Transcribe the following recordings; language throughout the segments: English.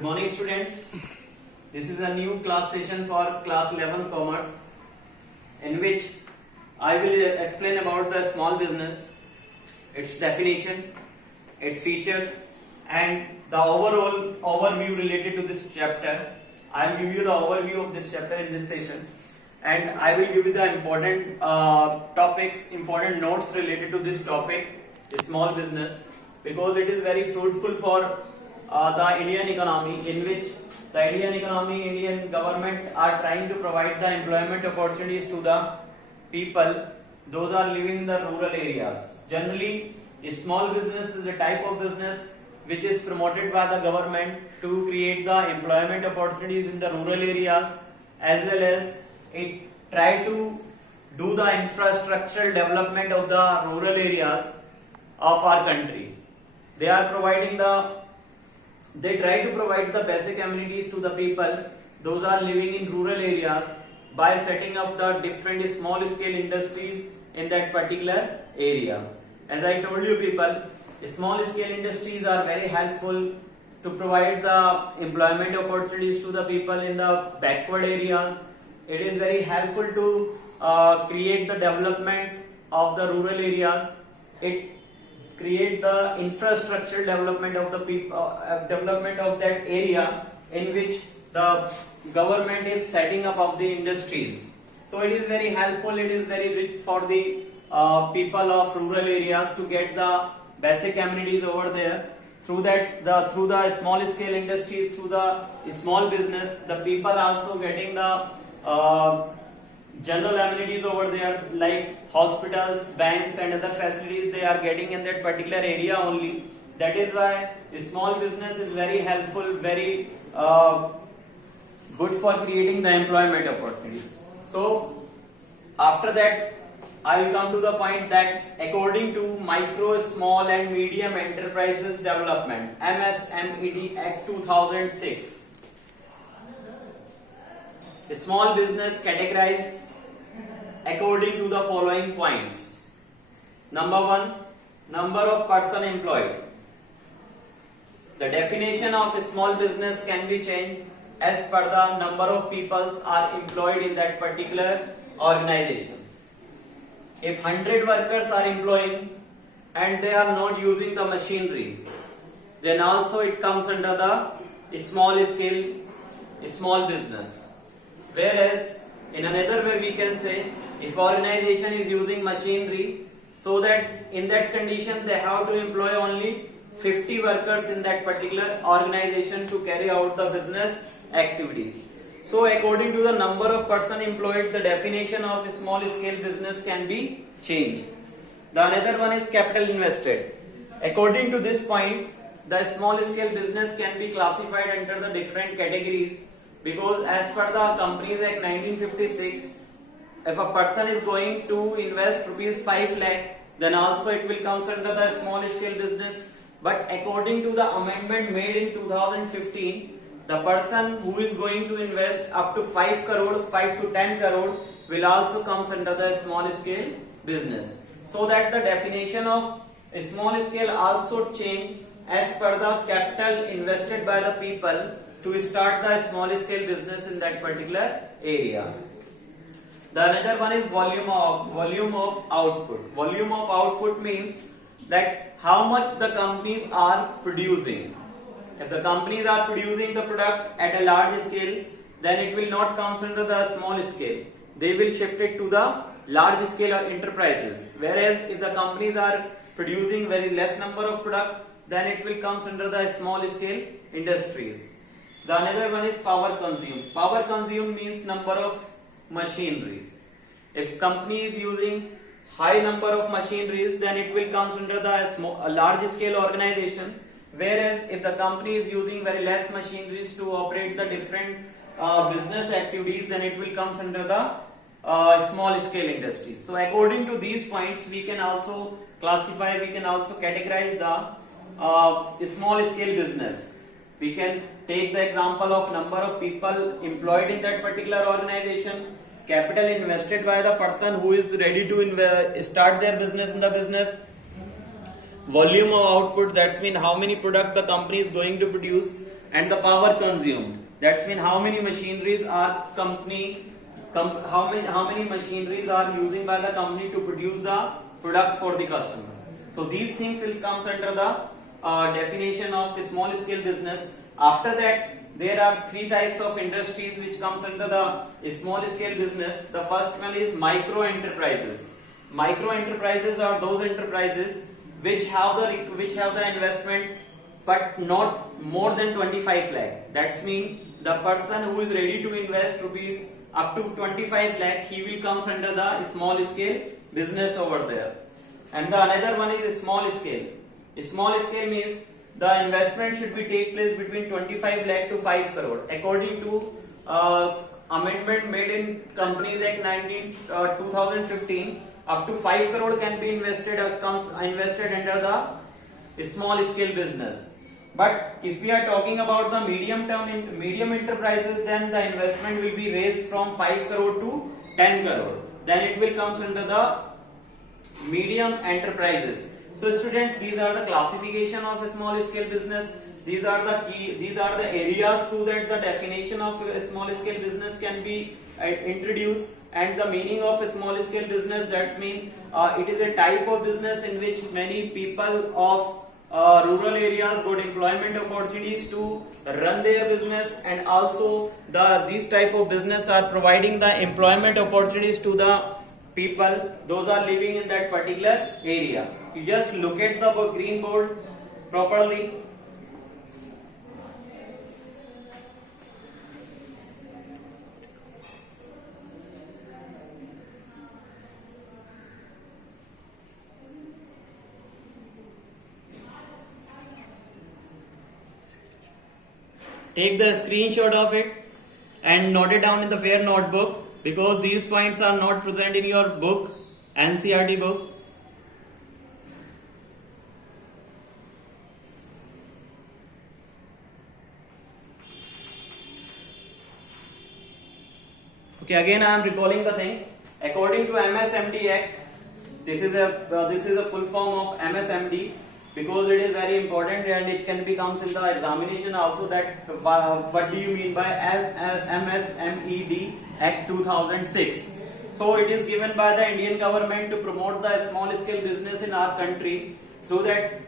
Good morning students. This is a new class session for class 11 commerce in which I will explain about the small business, its definition, its features and the overall overview related to this chapter. I will give you the overview of this chapter in this session and I will give you the important topics, important notes related to this topic, the small business, because it is very fruitful for the Indian economy, in which the Indian government are trying to provide the employment opportunities to the people, those are living in the rural areas. Generally, a small business is a type of business which is promoted by the government to create the employment opportunities in the rural areas, as well as it try to do the infrastructural development of the rural areas of our country. They try to provide the basic amenities to the people, those are living in rural areas, by setting up the different small scale industries in that particular area. As I told you people, small scale industries are very helpful to provide the employment opportunities to the people in the backward areas. It is very helpful to create the development of the rural areas. It create the infrastructural development of the people, development of that area in which the government is setting up of the industries. So it is very helpful, it is very rich for the people of rural areas to get the basic amenities over there. Through the small scale industries, through the small business, the people also getting the general amenities over there, like hospitals, banks and other facilities they are getting in that particular area only. That is why small business is very helpful, very good for creating the employment opportunities. So after that I will come to the point that according to Micro, Small and Medium Enterprises Development MSMED Act 2006, small business categorized according to the following points. Number one, number of person employed. The definition of a small business can be changed as per the number of people are employed in that particular organization. If 100 workers are employing and they are not using the machinery, then also it comes under the small scale small business. Whereas in another way we can say, if organization is using machinery, so that in that condition they have to employ only 50 workers in that particular organization to carry out the business activities. So according to the number of person employed, the definition of a small scale business can be changed. The another one is capital invested. According to this point, the small scale business can be classified under the different categories, because as per the Companies Act 1956, if a person is going to invest rupees 5 lakh, then also it will come under the small scale business. But according to the amendment made in 2015, the person who is going to invest up to 5 crore, 5 to 10 crore will also comes under the small scale business. So that the definition of small scale also changed as per the capital invested by the people to start the small scale business in that particular area. The another one is volume of output. Volume of output means that how much the companies are producing. If the companies are producing the product at a large scale, then it will not come under the small scale. They will shift it to the large scale enterprises. Whereas if the companies are producing very less number of product, then it will come under the small scale industries. The another one is power consumed. Power consumed means number of machineries. If company is using high number of machineries, then it will come under the large scale organization. Whereas if the company is using very less machineries to operate the different business activities, then it will come under the small scale industries. So according to these points, we can also classify, we can also categorize the small scale business. We can take the example of number of people employed in that particular organization, capital invested by the person who is ready to start their business in the business, volume of output, that's mean how many product the company is going to produce, and the power consumed. That's mean how many machineries are how many machineries are using by the company to produce the product for the customer. So these things will comes under the definition of small scale business. After that, there are three types of industries which comes under the small scale business. The first one is micro enterprises. Micro enterprises are those enterprises which have the investment but not more than 25 lakh. That's mean the person who is ready to invest rupees up to 25 lakh, he will comes under the small scale business over there. And the another one is small scale. Small scale means the investment should be take place between 25 lakh to 5 crore. According to amendment made in Companies Act 2015, up to 5 crore can be invested under the small scale business. But if we are talking about the medium enterprises, then the investment will be raised from 5 crore to 10 crore. Then it will comes under the medium enterprises. So students, these are the classification of a small scale business. These are the areas through that the definition of a small scale business can be introduced. And the meaning of a small scale business, that's mean it is a type of business in which many people of rural areas got employment opportunities to run their business, and also these type of business are providing the employment opportunities to the people those are living in that particular area. You just look at the green board properly. Take the screenshot of it and note it down in the fair notebook, because these points are not present in your book, NCERT book. Okay, again I am recalling the thing. According to MSMD Act, this is a full form of MSMD, because it is very important and it can be comes in the examination also, that what do you mean by MSMED Act 2006. So it is given by the Indian government to promote the small scale business in our country, through that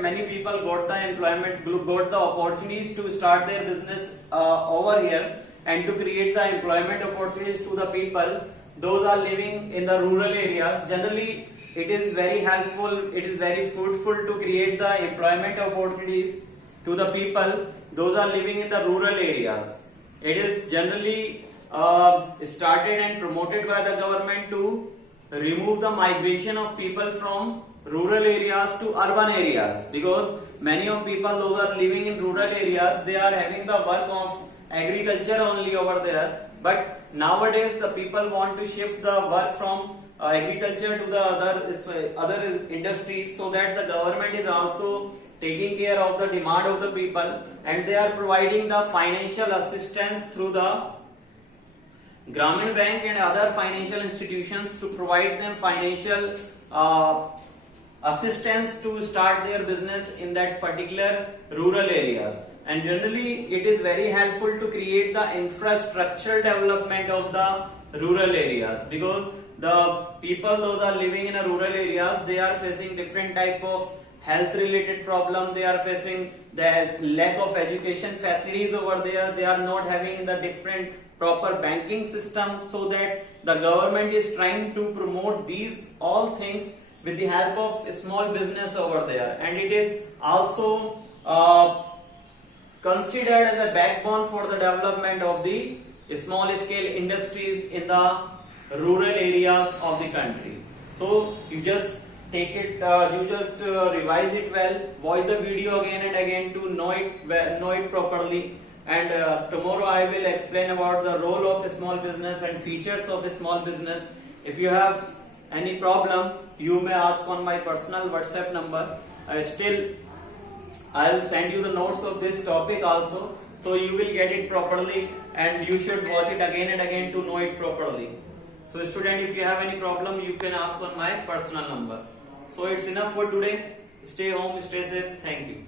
many people got the employment, got the opportunities to start their business over here, and to create the employment opportunities to the people those are living in the rural areas. Generally, it is very helpful, it is very fruitful to create the employment opportunities to the people those are living in the rural areas. It is generally started and promoted by the government to remove the migration of people from rural areas to urban areas, because many of people those are living in rural areas, they are having the work of agriculture only over there. But nowadays the people want to shift the work from agriculture to the other industries, so that the government is also taking care of the demand of the people, and they are providing the financial assistance through the Grameen Bank and other financial institutions to provide them financial assistance to start their business in that particular rural areas. And generally it is very helpful to create the infrastructure development of the rural areas, because the people those are living in a rural areas, they are facing different type of health related problem, they are facing the lack of education facilities over there, they are not having the different proper banking system, so that the government is trying to promote these all things with the help of small business over there. And it is also considered as a backbone for the development of the small scale industries in the rural areas of the country. So you just take it, revise it well, watch the video again and again to know it properly. And tomorrow I will explain about the role of a small business and features of a small business. If you have any problem, you may ask on my personal WhatsApp number. I will send you the notes of this topic also, so you will get it properly, and you should watch it again and again to know it properly. So student, if you have any problem, you can ask on my personal number. So it's enough for today. Stay home, stay safe. Thank you.